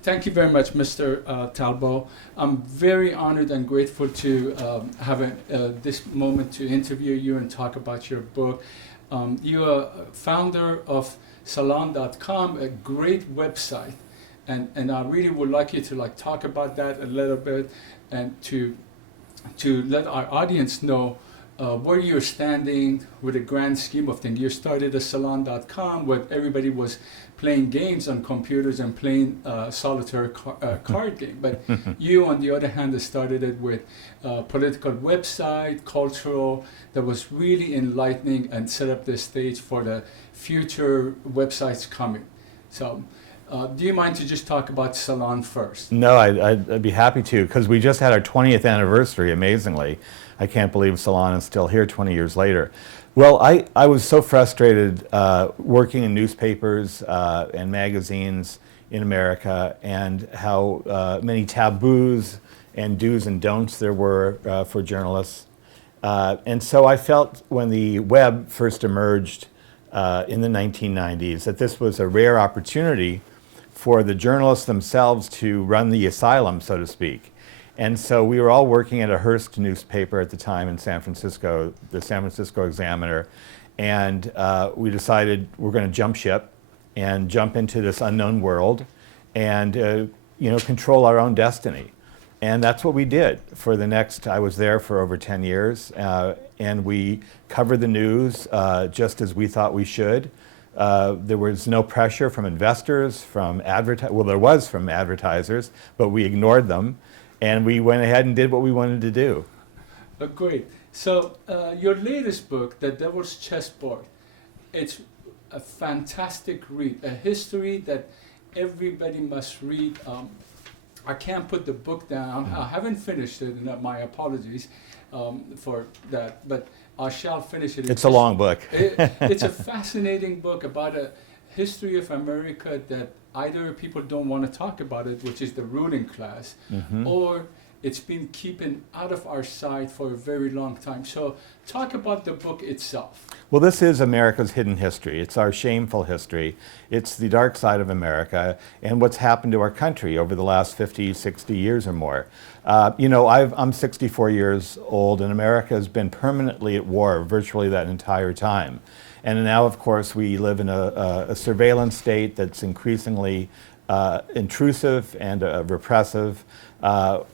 Thank you very much, Mr. Talbot. I'm very honored and grateful to have this moment to interview you and talk about your book. You are founder of Salon.com, a great website, and I really would like you to talk about that a little bit and to let our audience know where you're standing with the grand scheme of things. You started a Salon.com where everybody was playing games on computers and playing solitaire card game. But you, on the other hand, started it with a political website, cultural, that was really enlightening and set up the stage for the future websites coming. So do you mind to just talk about Salon first? No, I'd be happy to, because we just had our 20th anniversary, amazingly. I can't believe Salon is still here 20 years later. Well, I was so frustrated working in newspapers and magazines in America, and how many taboos and do's and don'ts there were for journalists. And so I felt when the web first emerged in the 1990s that this was a rare opportunity for the journalists themselves to run the asylum, so to speak. And so we were all working at a Hearst newspaper at the time in San Francisco, the San Francisco Examiner, and we decided we're going to jump ship and jump into this unknown world and control our own destiny. And that's what we did for the next, I was there for over 10 years, and we covered the news just as we thought we should. There was no pressure from investors, from well, there was from advertisers, but we ignored them. And we went ahead and did what we wanted to do. Great. So your latest book, The Devil's Chessboard, it's a fantastic read, a history that everybody must read. I can't put the book down. I haven't finished it, and my apologies for that, but I shall finish it. It's a long book. It's a fascinating book about a history of America that either people don't want to talk about it, which is the ruling class, or it's been keeping out of our sight for a very long time. So talk about the book itself. Well, this is America's hidden history. It's our shameful history. It's the dark side of America and what's happened to our country over the last 50, 60 years or more. I'm 64 years old, and America has been permanently at war virtually that entire time. And now, of course, we live in a surveillance state that's increasingly intrusive and repressive.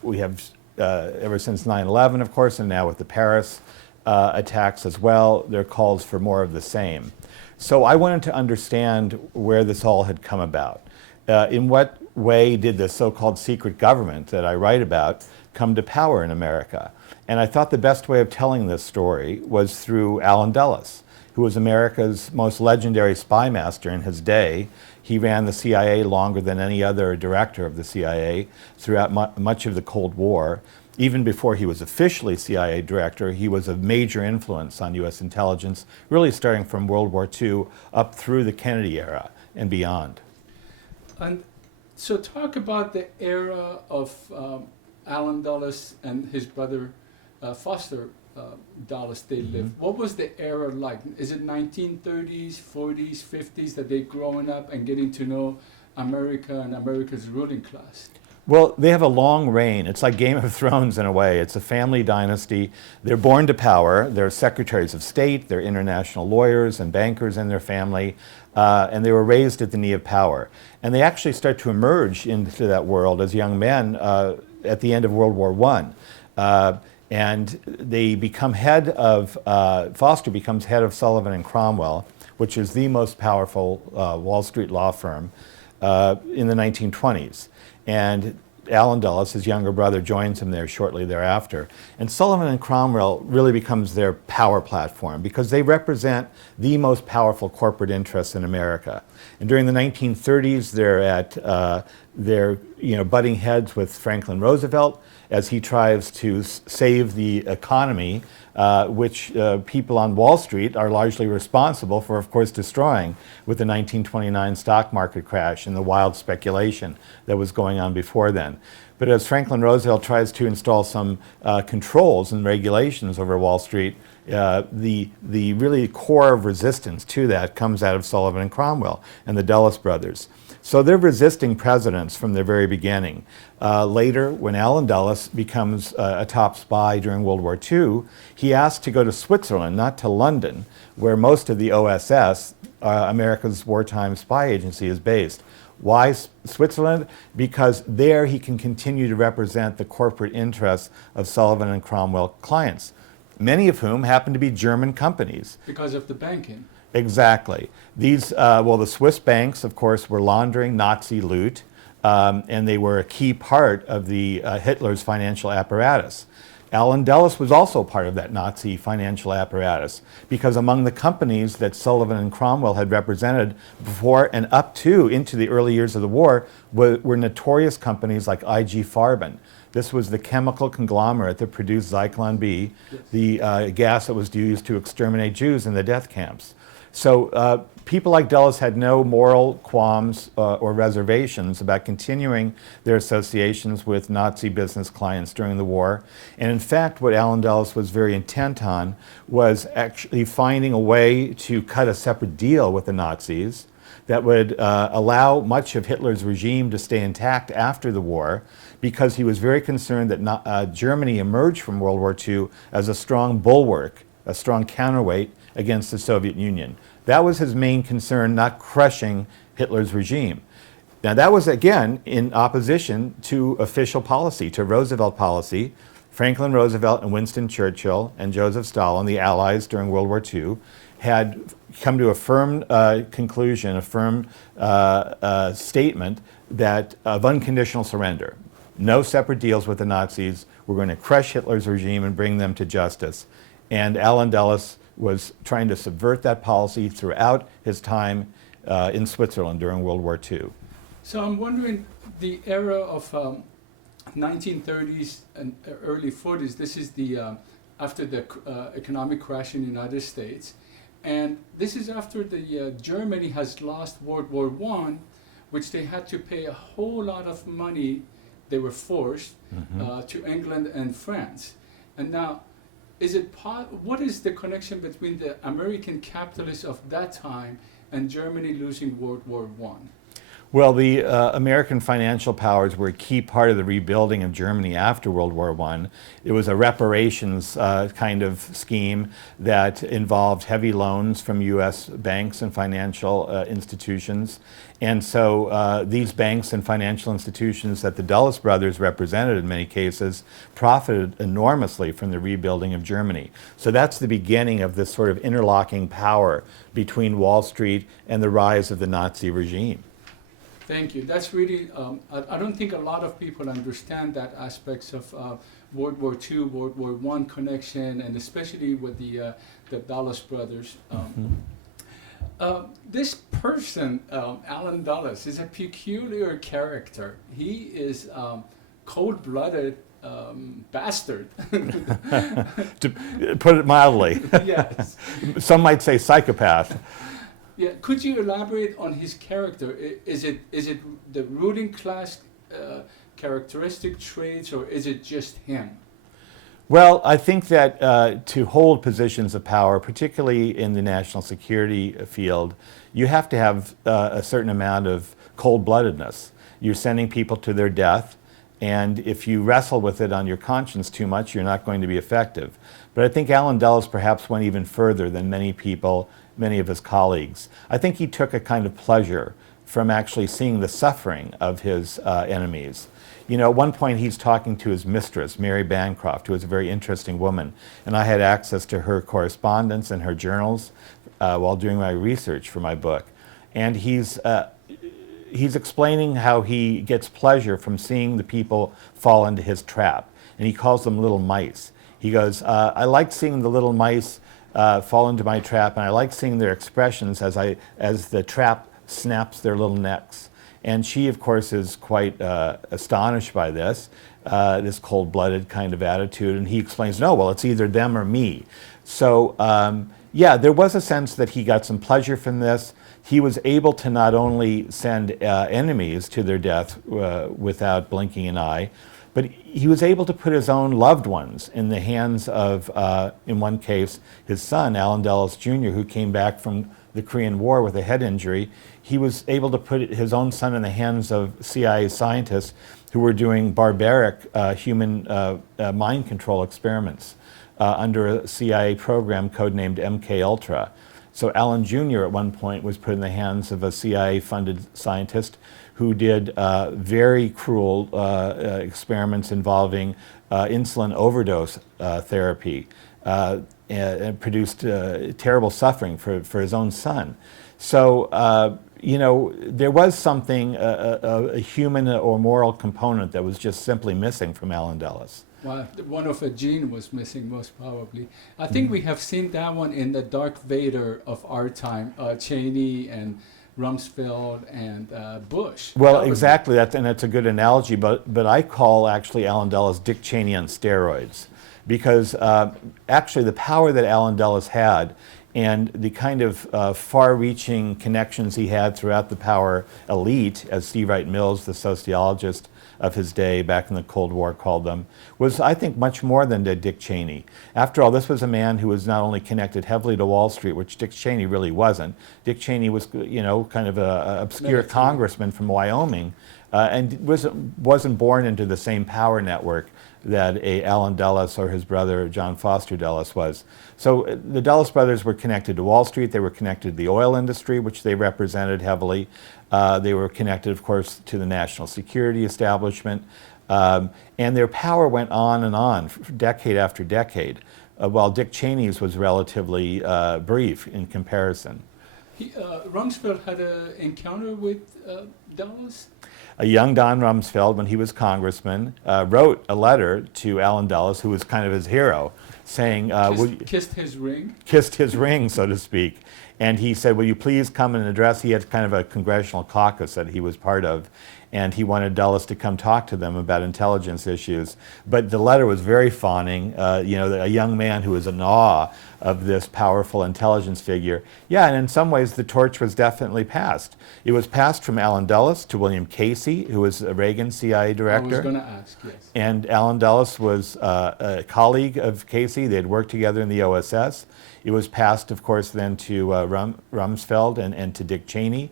We have, ever since 9/11, of course, and now with the Paris attacks as well, there are calls for more of the same. So I wanted to understand where this all had come about. In what way did the so-called secret government that I write about come to power in America? And I thought the best way of telling this story was through Allen Dulles, who was America's most legendary spy master in his day. He ran the CIA longer than any other director of the CIA throughout much of the Cold War. Even before he was officially CIA director, he was a major influence on U.S. intelligence, really starting from World War II up through the Kennedy era and beyond. And so talk about the era of Allen Dulles and his brother Foster Dulles they lived. What was the era like? Is it 1930s, 40s, 50s that they're growing up and getting to know America and America's ruling class? Well, they have a long reign. It's like Game of Thrones in a way. It's a family dynasty. They're born to power. They're secretaries of state. They're international lawyers and bankers in their family. And they were raised at the knee of power. And they actually start to emerge into that world as young men at the end of World War I. And they become head of, Foster becomes head of Sullivan and Cromwell, which is the most powerful Wall Street law firm in the 1920s. And Allen Dulles, his younger brother, joins him there shortly thereafter. And Sullivan and Cromwell really becomes their power platform because they represent the most powerful corporate interests in America. And during the 1930s, they're butting heads with Franklin Roosevelt as he tries to save the economy, which people on Wall Street are largely responsible for, of course, destroying with the 1929 stock market crash and the wild speculation that was going on before then. But as Franklin Roosevelt tries to install some controls and regulations over Wall Street, the really core of resistance to that comes out of Sullivan and Cromwell and the Dulles brothers. So they're resisting presidents from the very beginning. Later, when Allen Dulles becomes a top spy during World War II, he asked to go to Switzerland, not to London, where most of the OSS, America's wartime spy agency, is based. Why Switzerland? Because there he can continue to represent the corporate interests of Sullivan and Cromwell clients, many of whom happen to be German companies. Because of the banking. Exactly. These, the Swiss banks, of course, were laundering Nazi loot, and they were a key part of the Hitler's financial apparatus. Allen Dulles was also part of that Nazi financial apparatus, because among the companies that Sullivan and Cromwell had represented before and up to into the early years of the war were notorious companies like IG Farben. This was the chemical conglomerate that produced Zyklon B, the gas that was used to exterminate Jews in the death camps. So people like Dulles had no moral qualms or reservations about continuing their associations with Nazi business clients during the war. And in fact, what Allen Dulles was very intent on was actually finding a way to cut a separate deal with the Nazis that would allow much of Hitler's regime to stay intact after the war, because he was very concerned that Germany emerged from World War II as a strong bulwark, a strong counterweight against the Soviet Union. That was his main concern, not crushing Hitler's regime. Now that was, again, in opposition to official policy, to Roosevelt policy. Franklin Roosevelt and Winston Churchill and Joseph Stalin, the Allies during World War II, had come to a firm conclusion, a firm statement that of unconditional surrender. No separate deals with the Nazis. We're going to crush Hitler's regime and bring them to justice. And Allen Dulles was trying to subvert that policy throughout his time in Switzerland during World War II. So I'm wondering, the era of 1930s and early 40s, this is the after the economic crash in the United States, and this is after the Germany has lost World War I, which they had to pay a whole lot of money. They were forced to England and France, and now. What is the connection between the American capitalists of that time and Germany losing World War I? Well, the American financial powers were a key part of the rebuilding of Germany after World War I. It was a reparations kind of scheme that involved heavy loans from U.S. banks and financial institutions. And so these banks and financial institutions that the Dulles brothers represented in many cases profited enormously from the rebuilding of Germany. So that's the beginning of this sort of interlocking power between Wall Street and the rise of the Nazi regime. Thank you. That's really, I don't think a lot of people understand that aspects of World War II, World War I connection, and especially with the Dulles brothers. This person, Allen Dulles, is a peculiar character. He is cold-blooded bastard. To put it mildly. Yes. Some might say psychopath. Yeah, could you elaborate on his character? Is it the ruling class characteristic traits, or is it just him? Well, I think that to hold positions of power, particularly in the national security field, you have to have a certain amount of cold-bloodedness. You're sending people to their death, and if you wrestle with it on your conscience too much, you're not going to be effective. But I think Allen Dulles perhaps went even further than many people, many of his colleagues. I think he took a kind of pleasure from actually seeing the suffering of his enemies. You know, at one point he's talking to his mistress, Mary Bancroft, who was a very interesting woman, and I had access to her correspondence and her journals while doing my research for my book. And he's explaining how he gets pleasure from seeing the people fall into his trap, and he calls them little mice. He goes, I like seeing the little mice fall into my trap, and I like seeing their expressions as the trap snaps their little necks. And she, of course, is quite astonished by this cold-blooded kind of attitude. And he explains, no, well, it's either them or me. So, yeah, there was a sense that he got some pleasure from this. he was able to not only send enemies to their death without blinking an eye, but he was able to put his own loved ones in the hands of, in one case, his son, Allen Dulles Jr., who came back from the Korean War with a head injury. He was able to put his own son in the hands of CIA scientists who were doing barbaric human mind control experiments under a CIA program codenamed MK Ultra. So Allen Jr. at one point was put in the hands of a CIA-funded scientist who did very cruel experiments involving insulin overdose therapy and produced terrible suffering for his own son. So, you know, there was something, a human or moral component that was just simply missing from Allen Dulles. Well, one of a gene was missing, most probably. I think we have seen that one in the Darth Vader of our time, Cheney and Rumsfeld and Bush. Well, exactly, and that's a good analogy, but I call actually Allen Dulles Dick Cheney on steroids, because actually the power that Allen Dulles had and the kind of far-reaching connections he had throughout the power elite, as C. Wright Mills, the sociologist of his day back in the Cold War, called them, was, I think, much more than did Dick Cheney. After all, this was a man who was not only connected heavily to Wall Street, which Dick Cheney really wasn't. Dick Cheney was, you know, kind of an obscure congressman from Wyoming, and wasn't born into the same power network that Allen Dulles or his brother John Foster Dulles was. So the Dulles brothers were connected to Wall Street. They were connected to the oil industry, which they represented heavily. They were connected, of course, to the national security establishment. And their power went on and on, decade after decade, while Dick Cheney's was relatively brief in comparison. Rumsfeld had an encounter with Dulles? A young Don Rumsfeld, when he was congressman, wrote a letter to Allen Dulles, who was kind of his hero, saying, kissed his ring? Kissed his ring, so to speak. And he said, will you please come and address, he had kind of a congressional caucus that he was part of, and he wanted Dulles to come talk to them about intelligence issues. But the letter was very fawning, you know, a young man who was in awe of this powerful intelligence figure. Yeah, and in some ways the torch was definitely passed. It was passed from Allen Dulles to William Casey, who was a Reagan CIA director. I was going to ask, yes. And Allen Dulles was a colleague of Casey. They had worked together in the OSS. It was passed, of course, then to Rumsfeld and to Dick Cheney.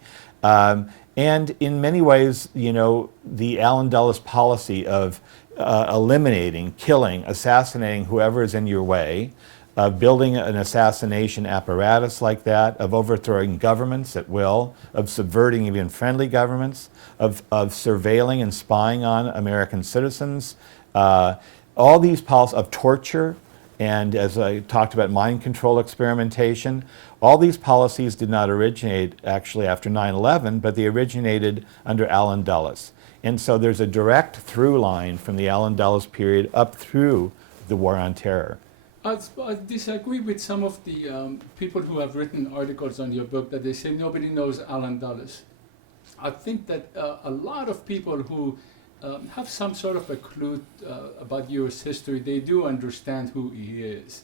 And in many ways, you know, the Allen Dulles policy of eliminating, killing, assassinating whoever is in your way, of building an assassination apparatus like that, of overthrowing governments at will, of subverting even friendly governments, of surveilling and spying on American citizens, all these policies of torture, and as I talked about, mind control experimentation. All these policies did not originate actually after 9/11, but they originated under Allen Dulles. And so there's a direct through line from the Allen Dulles period up through the War on Terror. I disagree with some of the people who have written articles on your book that they say nobody knows Allen Dulles. I think that a lot of people who have some sort of a clue about U.S. history, they do understand who he is.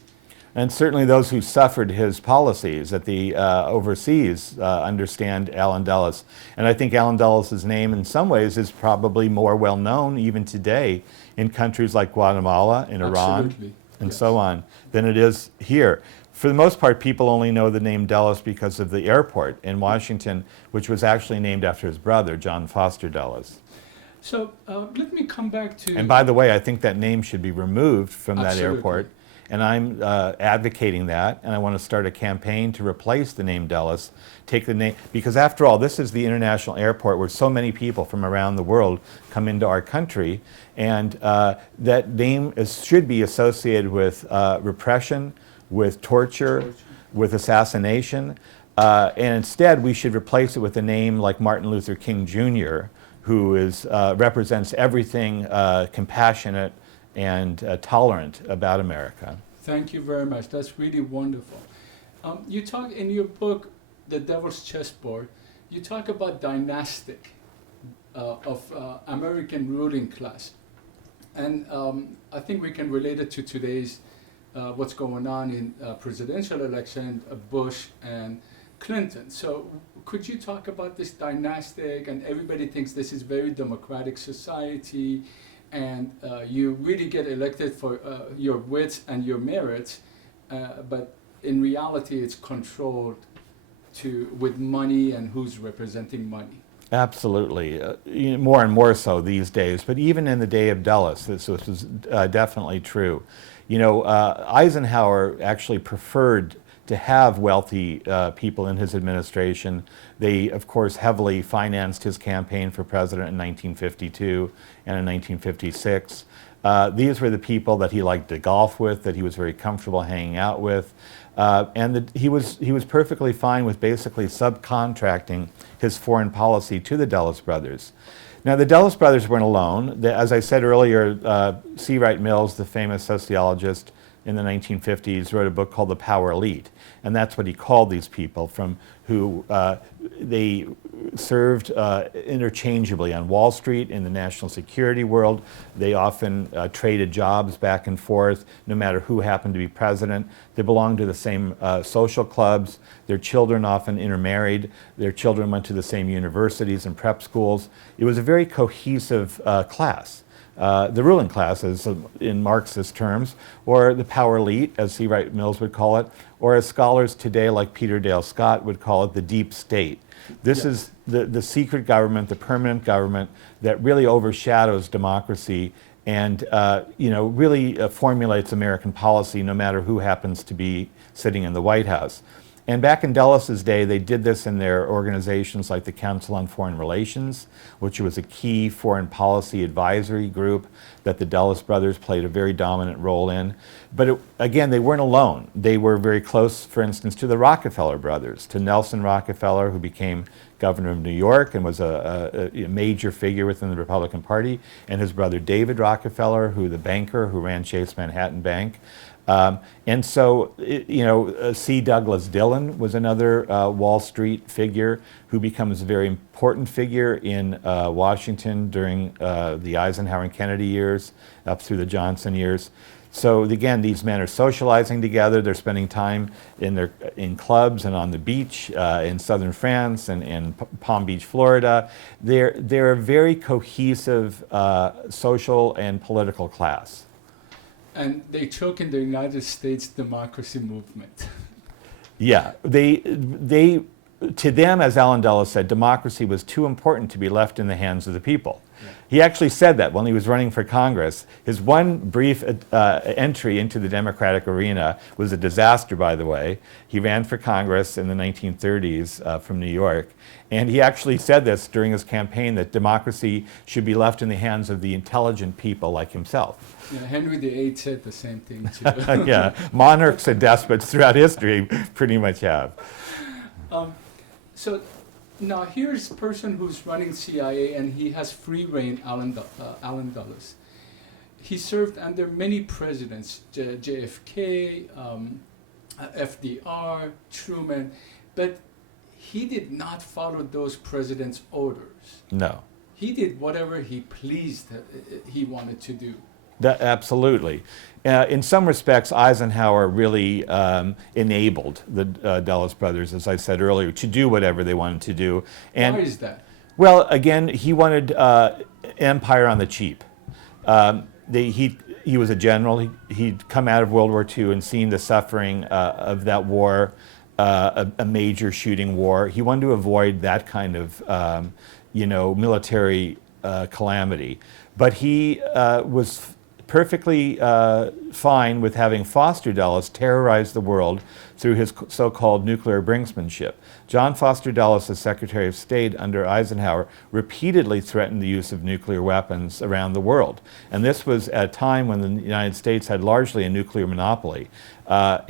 And certainly those who suffered his policies at the overseas understand Allen Dulles. And I think Allen Dulles' name in some ways is probably more well known even today in countries like Guatemala, in Iran, Absolutely. and Yes. so on, than it is here. For the most part, people only know the name Dulles because of the airport in Washington, which was actually named after his brother, John Foster Dulles. So let me come back to... And by the way, I think that name should be removed from that Absolutely. airport. And I'm advocating that, and I want to start a campaign to replace the name Dulles, take the name, because after all, this is the international airport where so many people from around the world come into our country, and that name should be associated with repression, with torture, with assassination, and instead we should replace it with a name like Martin Luther King Jr., who is, represents everything compassionate and tolerant about America. Thank you very much. That's really wonderful. You talk in your book, The Devil's Chessboard, you talk about dynastic of American ruling class. And I think we can relate it to today's what's going on in presidential election, Bush and Clinton. So could you talk about this dynastic, and everybody thinks this is very democratic society, and you really get elected for your wits and your merits, but in reality it's controlled with money and who's representing money. Absolutely, more and more so these days. But even in the day of Dulles, this was definitely true. Eisenhower actually preferred to have wealthy people in his administration. They, of course, heavily financed his campaign for president in 1952 and in 1956. These were the people that he liked to golf with, that he was very comfortable hanging out with. He was perfectly fine with basically subcontracting his foreign policy to the Dulles brothers. Now, the Dulles brothers weren't alone. As I said earlier, C. Wright Mills, the famous sociologist in the 1950s, wrote a book called The Power Elite. And that's what he called these people, from who they served interchangeably on Wall Street, in the national security world. They often traded jobs back and forth, no matter who happened to be president. They belonged to the same social clubs. Their children often intermarried. Their children went to the same universities and prep schools. It was a very cohesive class. The ruling class, as in Marxist terms, or the power elite, as C. Wright Mills would call it, or as scholars today like Peter Dale Scott would call it, the deep state. This is the secret government, the permanent government that really overshadows democracy and really formulates American policy no matter who happens to be sitting in the White House. And back in Dulles' day, they did this in their organizations like the Council on Foreign Relations, which was a key foreign policy advisory group that the Dulles brothers played a very dominant role in. But again, they weren't alone. They were very close, for instance, to the Rockefeller brothers, to Nelson Rockefeller, who became governor of New York and was a major figure within the Republican Party, and his brother David Rockefeller, the banker who ran Chase Manhattan Bank. And so, C. Douglas Dillon was another Wall Street figure who becomes a very important figure in Washington during the Eisenhower and Kennedy years, up through the Johnson years. So again, these men are socializing together. They're spending time in clubs and on the beach in southern France and in Palm Beach, Florida. They're a very cohesive social and political class. And they took in the United States democracy movement. Yeah, to them, as Allen Dulles said, democracy was too important to be left in the hands of the people. Yeah. He actually said that when he was running for Congress. His one brief entry into the Democratic arena was a disaster, by the way. He ran for Congress in the 1930s from New York. And he actually said this during his campaign, that democracy should be left in the hands of the intelligent people like himself. Yeah, Henry VIII said the same thing too. Yeah, monarchs and despots throughout history pretty much have. So now here's a person who's running CIA, and he has free reign, Allen Dulles. He served under many presidents, JFK, FDR, Truman, but he did not follow those presidents' orders. No. He did whatever he he wanted to do. Absolutely. In some respects, Eisenhower really enabled the Dulles brothers, as I said earlier, to do whatever they wanted to do. And, why is that? Well, again, he wanted empire on the cheap. He was a general. He'd come out of World War II and seen the suffering of that war, a major shooting war. He wanted to avoid that kind of, military calamity. But he was perfectly fine with having Foster Dulles terrorize the world through his so-called nuclear brinksmanship. John Foster Dulles, as Secretary of State under Eisenhower, repeatedly threatened the use of nuclear weapons around the world. And this was at a time when the United States had largely a nuclear monopoly. I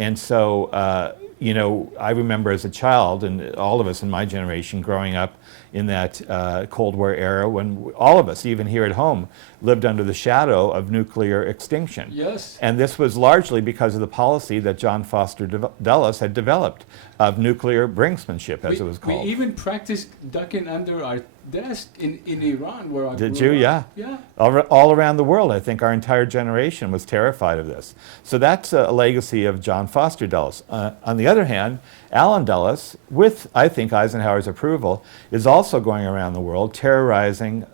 remember as a child, and all of us in my generation growing up in that Cold War era when all of us, even here at home, lived under the shadow of nuclear extinction. Yes. And this was largely because of the policy that John Foster Dulles had developed of nuclear brinksmanship, as it was called. We even practiced ducking under our desk in Iran, where I Did grew you? up. Yeah. Yeah. All around the world, I think our entire generation was terrified of this. So that's a legacy of John Foster Dulles. On the other hand, Allen Dulles, with, I think, Eisenhower's approval, is also going around the world terrorizing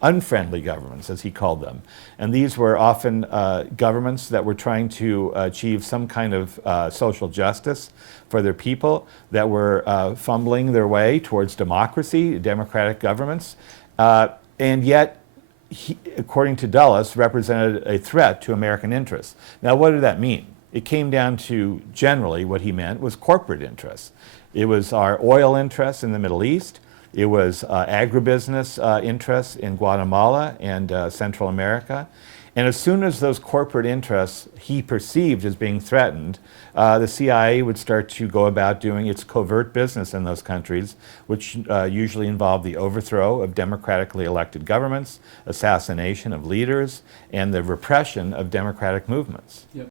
unfriendly governments, as he called them. And these were often governments that were trying to achieve some kind of social justice for their people, that were fumbling their way towards democracy, democratic governments, and yet, he, according to Dulles, represented a threat to American interests. Now, what did that mean? It came down to, generally, what he meant was corporate interests. It was our oil interests in the Middle East. It was agribusiness interests in Guatemala and Central America. And as soon as those corporate interests he perceived as being threatened, the CIA would start to go about doing its covert business in those countries, which usually involved the overthrow of democratically elected governments, assassination of leaders, and the repression of democratic movements. Yep.